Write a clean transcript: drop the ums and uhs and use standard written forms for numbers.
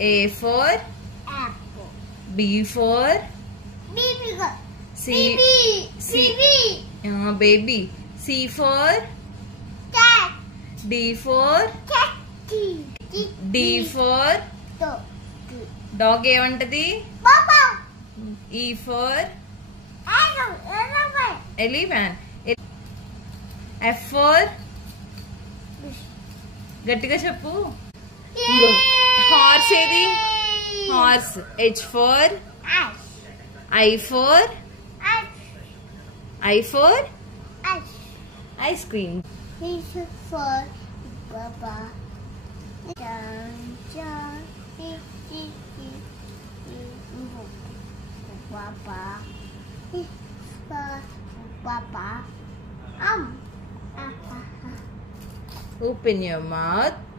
A for apple. B for Baby. C. Baby. C for Cat. D for Catty. D for Dog. dog ఏమంటది? Baba. E for elephant. F for గట్టిగా చెప్పు. Horse ఏది? Horse. H for I for ice cream. This is for Baba. Baba. Baba. Open your mouth.